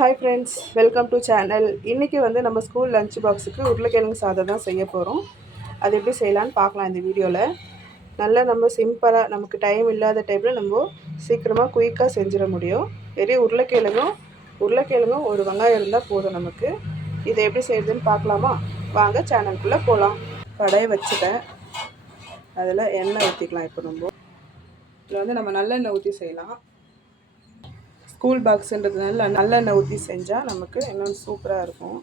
Hi friends, welcome to channel. இன்றைக்கி வந்து நம்ம ஸ்கூல் லஞ்ச் பாக்ஸுக்கு உருளைக்கிழங்கு சாதம் தான் செய்ய போகிறோம். அது எப்படி செய்யலான்னு பார்க்கலாம் இந்த வீடியோவில். நல்லா நம்ம சிம்பிளாக, நமக்கு டைம் இல்லாத டைமில் நம்ம சீக்கிரமாக குயிக்காக செஞ்சிட முடியும். பெரிய உருளைக்கிழங்கும் ஒரு வெங்காயம் இருந்தால் போதும் நமக்கு. இதை எப்படி செய்யுதுன்னு பார்க்கலாமா? வாங்க சேனலுக்குள்ளே போகலாம். கடாயை வச்சுட்டேன், அதில் எண்ணெய் ஊற்றிக்கலாம். இப்போ நம்ம இதில் வந்து நம்ம நல்லெண்ணெய் ஊற்றி செய்யலாம். ஸ்கூல் பாக்ஸுன்றதுனால நல்லெண்ணெய் ஊற்றி செஞ்சால் நமக்கு இன்னும் சூப்பராக இருக்கும்.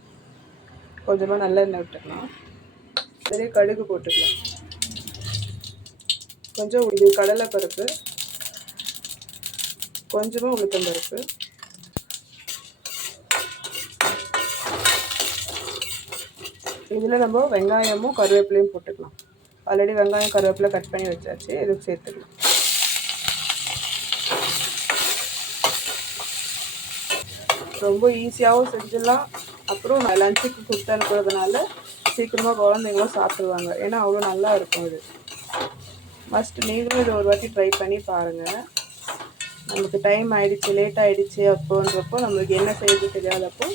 கொஞ்சமாக நல்லெண்ணெய் விட்டுக்கலாம். நிறைய கடுகு போட்டுக்கலாம். கொஞ்சம் இது கடலைப்பருப்பு, கொஞ்சமாக உளுத்தம்பருப்பு, இதில் நம்ம வெங்காயமும் கருவேப்பிலையும் போட்டுக்கலாம். ஆல்ரெடி வெங்காயம் கருவேப்பிலை கட் பண்ணி வச்சாச்சு, இதுக்கு சேர்த்துக்கலாம். ரொம்ப ஈஸியாகவும் செஞ்சிடலாம். அப்புறம் லஞ்சுக்கு கொடுத்து அனுப்புறதுனால சீக்கிரமாக குழந்தைங்களும் சாப்பிடுவாங்க. ஏன்னா அவ்வளோ நல்லா இருக்கும். இது மஸ்ட் நீங்களும் இதை ஒரு வாட்டி ட்ரை பண்ணி பாருங்கள். நமக்கு டைம் ஆகிடுச்சு, லேட் ஆகிடுச்சு அப்போன்றப்போ, நம்மளுக்கு என்ன செய்யறது தெரியாதப்போ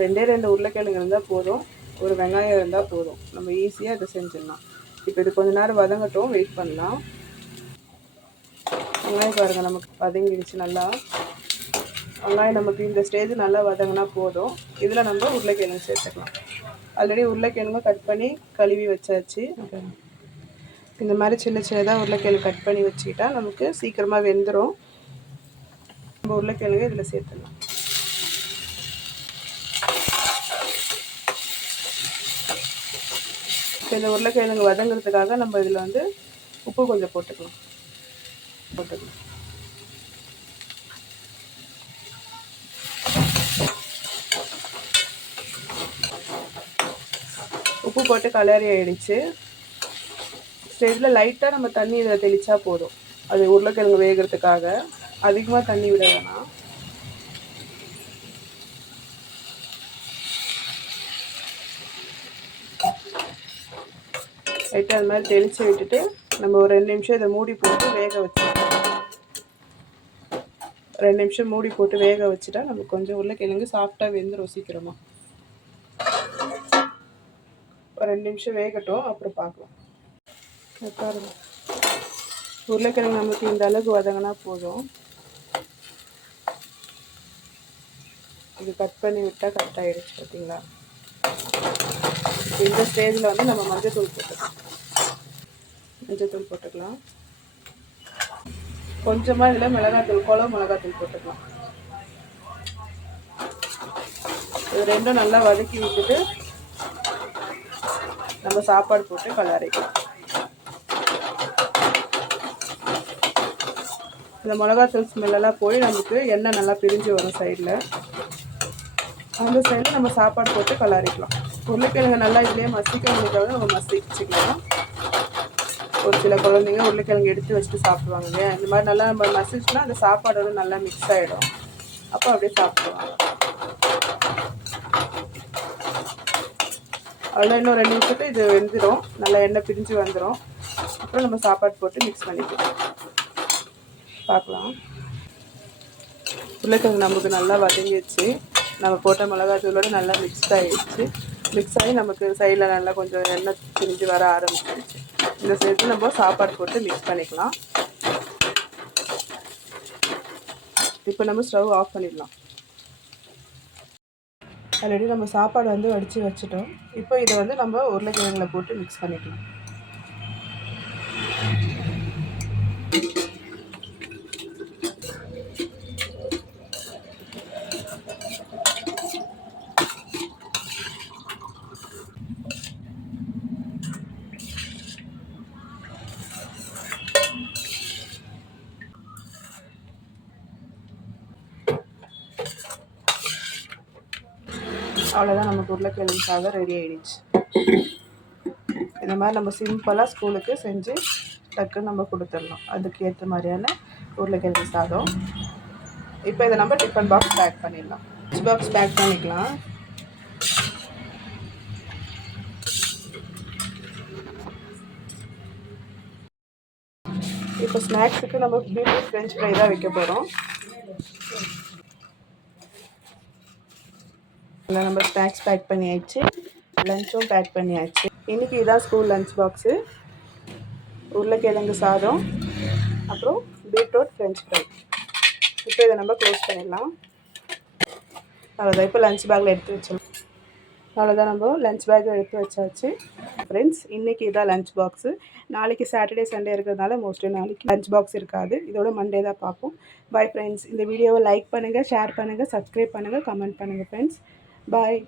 2 உருளைக்கிழங்கு இருந்தால் போதும், ஒரு வெங்காயம் இருந்தால் போதும், நம்ம ஈஸியாக இதை செஞ்சிடலாம். இப்போ இது கொஞ்ச நேரம் வதங்கட்டும், வெயிட் பண்ணலாம். வெங்காயம் பாருங்கள், நமக்கு வதங்கிடுச்சு நல்லா. வெங்காயம் நமக்கு இந்த ஸ்டேஜ் நல்லா வதங்கினா போதும். இதில் நம்ம உருளைக்கிழங்கு சேர்த்துக்கலாம். ஆல்ரெடி உருளைக்கிழங்கு கட் பண்ணி கழுவி வச்சாச்சு. இந்த மாதிரி சின்ன சின்னதாக உருளைக்கிழங்கு கட் பண்ணி வச்சுக்கிட்டா நமக்கு சீக்கிரமாக வெந்துடும். நம்ம உருளைக்கிழங்கு இதில் சேர்த்துக்கலாம். இந்த உருளைக்கிழங்கு வதங்கிறதுக்காக நம்ம இதில் வந்து உப்பு கொஞ்சம் போட்டுக்கலாம். உப்பு போட்டு கலரி ஆகிடுச்சு. ஸ்டேஜில் லைட்டாக நம்ம தண்ணி இதில் தெளித்தா போதும். அது உருளைக்கிழங்கு வேகிறதுக்காக அதிகமாக தண்ணி விட வேணாம். லைட்டாக அது மாதிரி தெளித்து விட்டுட்டு நம்ம ஒரு 2 நிமிஷம் இதை மூடி போட்டு வேக வச்சுக்கலாம். 2 நிமிஷம் மூடி போட்டு வேக வச்சுட்டா நமக்கு கொஞ்சம் உருளைக்கிழங்கு சாஃப்டாக வெந்துடும் சீக்கிரமாக. ஒரு 2 நிமிஷம் வேகட்டும், அப்புறம் பார்க்கலாம். பாருங்க, உருளைக்கிழங்கு நமக்கு இந்த அளவுக்கு வதங்கினா போதும். இது கட் பண்ணி விட்டால் கட் ஆகிடுச்சு பார்த்தீங்களா? இந்த ஸ்டேஜில் வந்து நம்ம மஞ்சள் தூள் போட்டுக்கலாம். கொஞ்சமாக இதில் மிளகாத்தூள், குழம்பு மிளகாத்தூள் போட்டுக்கலாம். இது ரெண்டும் நல்லா வதக்கி விட்டுட்டு நம்ம சாப்பாடு போட்டு கலரிக்கலாம். இந்த மிளகாத்தூள் ஸ்மெல்லாம் போய் நமக்கு எண்ணெய் நல்லா பிரிஞ்சு வரும் சைடில். அந்த சைடில் நம்ம சாப்பாடு போட்டு கலரிக்கலாம். உருளைக்கிழங்கு நல்லா இதுலேயே மசிக்கிறதுக்காக நம்ம மசிச்சுக்கலாம். ஒரு சில குழந்தைங்க உருளைக்கிழங்கு எடுத்து வச்சுட்டு சாப்பிடுவாங்க இல்லையா? இந்த மாதிரி நல்லா நம்ம மசிச்சுனா அந்த சாப்பாடோட நல்லா மிக்ஸ் ஆகிடும். அப்போ அப்படியே சாப்பிடுவாங்க. அதில் இன்னும் 2 நிமிஷத்துக்கு இது வெந்துடும், நல்லா எண்ணெய் பிரிஞ்சு வந்துடும். அப்புறம் நம்ம சாப்பாடு போட்டு மிக்ஸ் பண்ணிக்கலாம். பார்க்கலாம். உருளைக்கிழங்கு நமக்கு நல்லா வதங்கிடுச்சு. நம்ம போட்ட மிளகாத்தூளோடு நல்லா மிக்ஸ் ஆகிடுச்சு. மிக்ஸ் ஆகி நமக்கு சைடில் நல்லா கொஞ்சம் எண்ணெய் பிரிஞ்சு வர ஆரம்பிச்சிடுச்சு. இந்த சேர்த்து நம்ம சாப்பாடு போட்டு மிக்ஸ் பண்ணிக்கலாம். இப்போ நம்ம ஸ்டவ் ஆஃப் பண்ணிடலாம். ஆல்ரெடி நம்ம சாப்பாடு வந்து வடித்து வச்சுட்டோம். இப்போ இதை வந்து நம்ம உருளைக்கிழங்குல போட்டு மிக்ஸ் பண்ணிக்கலாம். அவ்வளோதான், நமக்கு உருளைக்கிழங்கு சாதம் ரெடி ஆகிடுச்சு. இந்த மாதிரி நம்ம சிம்பிளாக ஸ்கூலுக்கு செஞ்சு டக்குன்னு நம்ம கொடுத்துடலாம். அதுக்கு ஏற்ற மாதிரியான உருளைக்கிழங்கு சாதம். இப்போ இதை நம்ம டிஃபன் பாக்ஸ் பேக் பண்ணிடலாம். லஞ்ச் பாக்ஸ் பேக் பண்ணிக்கலாம். இப்போ ஸ்நாக்ஸுக்கு நம்ம பீட்ரூட் ஃப்ரெஞ்ச் ஃப்ரை தான் வைக்க போகிறோம். இல்லை நம்ம ஸ்நாக்ஸ் பேக் பண்ணியாச்சு, லஞ்சும் பேக் பண்ணியாச்சு. இன்றைக்கி இதான் ஸ்கூல் லஞ்ச் பாக்ஸு. உருளைக்கிழங்கு சாதம், அப்புறம் பீட்ரூட் ஃப்ரெஞ்ச் ஃப்ரை. இப்போ இதை நம்ம க்ளோஸ் பண்ணிடலாம். அவ்வளோதான். இப்போ லஞ்ச் பேக்கில் எடுத்து வச்சிடலாம். அவ்வளோதான், நம்ம லஞ்ச் பேக் எடுத்து வச்சாச்சு. ஃப்ரெண்ட்ஸ், இன்றைக்கி இதான் லஞ்ச் பாக்ஸு. நாளைக்கு சாட்டர்டே சண்டே இருக்கிறதுனால மோஸ்ட்லி நாளைக்கு லஞ்ச் பாக்ஸ் இருக்காது. இதோட மண்டே தான் பார்ப்போம். Bye friends. இந்த வீடியோவை லைக் பண்ணுங்கள், ஷேர் பண்ணுங்கள், சப்ஸ்கிரைப் பண்ணுங்கள், கமெண்ட் பண்ணுங்கள் ஃப்ரெண்ட்ஸ். பாய்.